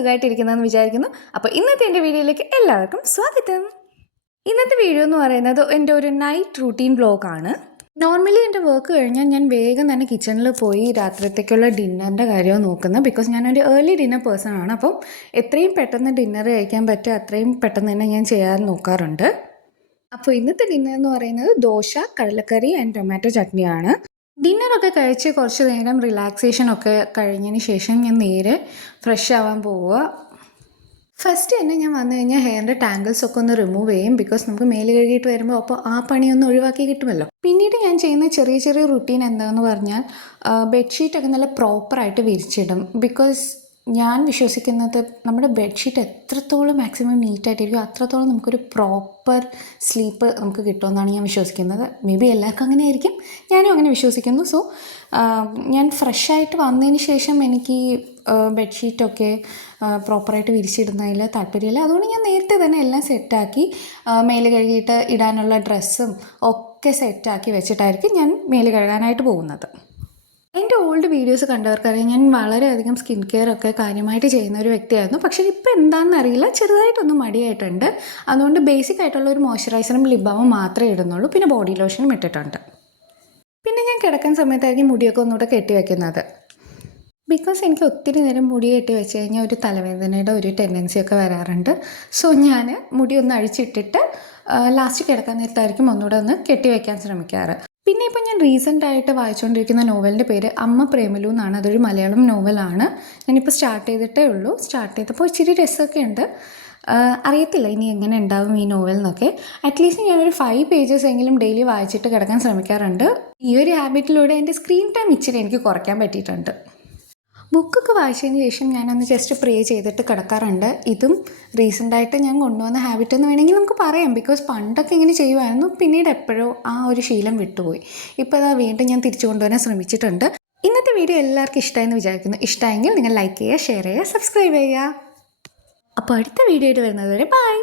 സുഖമായിട്ടിരിക്കുന്നതെന്ന് വിചാരിക്കുന്നു. അപ്പോൾ ഇന്നത്തെ എൻ്റെ വീഡിയോയിലേക്ക് എല്ലാവർക്കും സ്വാഗതം. ഇന്നത്തെ വീഡിയോ എന്ന് പറയുന്നത് എൻ്റെ ഒരു നൈറ്റ് റൂട്ടീൻ വ്ലോഗാണ്. നോർമലി എൻ്റെ വർക്ക് കഴിഞ്ഞാൽ ഞാൻ വേഗം തന്നെ കിച്ചണിൽ പോയി രാത്രിത്തേക്കുള്ള ഡിന്നറിൻ്റെ കാര്യമാണ് നോക്കുന്നത്. ബിക്കോസ് ഞാനൊരു ഏർലി ഡിന്നർ പേഴ്സൺ ആണ്. അപ്പം എത്രയും പെട്ടെന്ന് ഡിന്നർ കഴിക്കാൻ പറ്റുക അത്രയും പെട്ടെന്ന് തന്നെ ഞാൻ ചെയ്യാൻ നോക്കാറുണ്ട്. അപ്പോൾ ഇന്നത്തെ ഡിന്നർ എന്ന് പറയുന്നത് ദോശ, കടലക്കറി ആൻഡ് ടൊമാറ്റോ ചട്നിയാണ്. ഡിന്നറൊക്കെ കഴിച്ച് കുറച്ച് നേരം റിലാക്സേഷനൊക്കെ കഴിഞ്ഞതിന് ശേഷം ഞാൻ നേരെ ഫ്രഷ് ആവാൻ പോവുക. ഫസ്റ്റ് തന്നെ ഞാൻ വന്നു കഴിഞ്ഞാൽ ഹെയറിൻ്റെ ടാങ്കിൾസ് ഒക്കെ ഒന്ന് റിമൂവ് ചെയ്യും. ബിക്കോസ് നമുക്ക് മേല് കഴുകിയിട്ട് വരുമ്പോൾ അപ്പോൾ ആ പണിയൊന്ന് ഒഴിവാക്കി കിട്ടുമല്ലോ. പിന്നീട് ഞാൻ ചെയ്യുന്ന ചെറിയ ചെറിയ റുട്ടീൻ എന്താണെന്ന് പറഞ്ഞാൽ ബെഡ്ഷീറ്റൊക്കെ നല്ല പ്രോപ്പറായിട്ട് വിരിച്ചിടും. ബിക്കോസ് ഞാൻ വിശ്വസിക്കുന്നത് നമ്മുടെ ബെഡ്ഷീറ്റ് എത്രത്തോളം മാക്സിമം നീറ്റായിട്ടിരിക്കും അത്രത്തോളം നമുക്കൊരു പ്രോപ്പർ സ്ലീപ്പ് നമുക്ക് കിട്ടുമെന്നാണ് ഞാൻ വിശ്വസിക്കുന്നത്. മേ ബി എല്ലാവർക്കും അങ്ങനെ ആയിരിക്കും, ഞാനും അങ്ങനെ വിശ്വസിക്കുന്നു. സോ ഞാൻ ഫ്രഷായിട്ട് വന്നതിന് ശേഷം എനിക്ക് ബെഡ്ഷീറ്റൊക്കെ പ്രോപ്പറായിട്ട് വിരിച്ചിടുന്നതിൽ താല്പര്യമില്ല. അതുകൊണ്ട് ഞാൻ നേരത്തെ തന്നെ എല്ലാം സെറ്റാക്കി മേല് കഴുകിയിട്ട് ഇടാനുള്ള ഡ്രസ്സും ഒക്കെ സെറ്റാക്കി വെച്ചിട്ടായിരിക്കും ഞാൻ മേല് കഴുകാനായിട്ട് പോകുന്നത്. എൻ്റെ ഓൾഡ് വീഡിയോസ് കണ്ടവർക്കറിയാം ഞാൻ വളരെയധികം സ്കിൻ കെയർ ഒക്കെ കാര്യമായിട്ട് ചെയ്യുന്ന ഒരു വ്യക്തിയായിരുന്നു. പക്ഷേ ഇപ്പോൾ എന്താണെന്നറിയില്ല, ചെറുതായിട്ടൊന്ന് മടിയായിട്ടുണ്ട്. അതുകൊണ്ട് ബേസിക് ആയിട്ടുള്ള ഒരു മോയ്സ്ചറൈസറും ലിപ് ബാമും മാത്രമേ ഇടുന്നുള്ളൂ. പിന്നെ ബോഡി ലോഷനും ഇട്ടിട്ടുണ്ട്. പിന്നെ ഞാൻ കിടക്കുന്ന സമയത്തായിരിക്കും മുടിയൊക്കെ ഒന്നുകൂടെ കെട്ടി വയ്ക്കുന്നത്. ബിക്കോസ് എനിക്ക് ഒത്തിരി നേരം മുടി കെട്ടി വെച്ച് കഴിഞ്ഞാൽ ഒരു തലവേദനയുടെ ഒരു ടെൻഡൻസിയൊക്കെ വരാറുണ്ട്. സോ ഞാൻ മുടി ഒന്ന് അഴിച്ചിട്ടിട്ട് ലാസ്റ്റ് കിടക്കാൻ നേരത്തായിരിക്കും ഒന്നുകൂടെ ഒന്ന് കെട്ടി വയ്ക്കാൻ ശ്രമിക്കാറ്. പിന്നെ ഇപ്പോൾ ഞാൻ റീസെൻ്റായിട്ട് വായിച്ചുകൊണ്ടിരിക്കുന്ന നോവലിൻ്റെ പേര് അമ്മ പ്രേമലു എന്നാണ്. അതൊരു മലയാളം നോവലാണ്. ഞാനിപ്പോൾ സ്റ്റാർട്ട് ചെയ്തിട്ടേ ഉള്ളൂ. സ്റ്റാർട്ട് ചെയ്തപ്പോൾ ഇച്ചിരി രസമൊക്കെ ഉണ്ട്. അറിയത്തില്ല ഇനി എങ്ങനെ ഉണ്ടാവും ഈ നോവൽ എന്നൊക്കെ. അറ്റ്ലീസ്റ്റ് ഞാനൊരു 5 പേജസ് എങ്കിലും ഡെയിലി വായിച്ചിട്ട് കിടക്കാൻ ശ്രമിക്കാറുണ്ട്. ഈ ഒരു ഹാബിറ്റിലൂടെ എൻ്റെ സ്ക്രീൻ ടൈം ഇച്ചിരി എനിക്ക് കുറയ്ക്കാൻ പറ്റിയിട്ടുണ്ട്. ബുക്കൊക്കെ വായിച്ചതിന് ശേഷം ഞാനൊന്ന് ജസ്റ്റ് പ്രേ ചെയ്തിട്ട് കിടക്കാറുണ്ട്. ഇതും റീസെൻ്റായിട്ട് ഞാൻ കൊണ്ടുവന്ന ഹാബിറ്റ് എന്ന് വേണമെങ്കിൽ നമുക്ക് പറയാം. ബിക്കോസ് പണ്ടൊക്കെ ഇങ്ങനെ ചെയ്യുമായിരുന്നു, പിന്നീട് എപ്പോഴോ ആ ഒരു ശീലം വിട്ടുപോയി. ഇപ്പോൾ അതാ വീണ്ടും ഞാൻ തിരിച്ചു കൊണ്ടുവരാൻ ശ്രമിച്ചിട്ടുണ്ട്. ഇന്നത്തെ വീഡിയോ എല്ലാവർക്കും ഇഷ്ടമായെന്ന് വിചാരിക്കുന്നു. ഇഷ്ടമായെങ്കിൽ നിങ്ങൾ ലൈക്ക് ചെയ്യുക, ഷെയർ ചെയ്യുക, സബ്സ്ക്രൈബ് ചെയ്യുക. അപ്പോൾ അടുത്ത വീഡിയോ ആയിട്ട് വരുന്നത് വരെ ബൈ.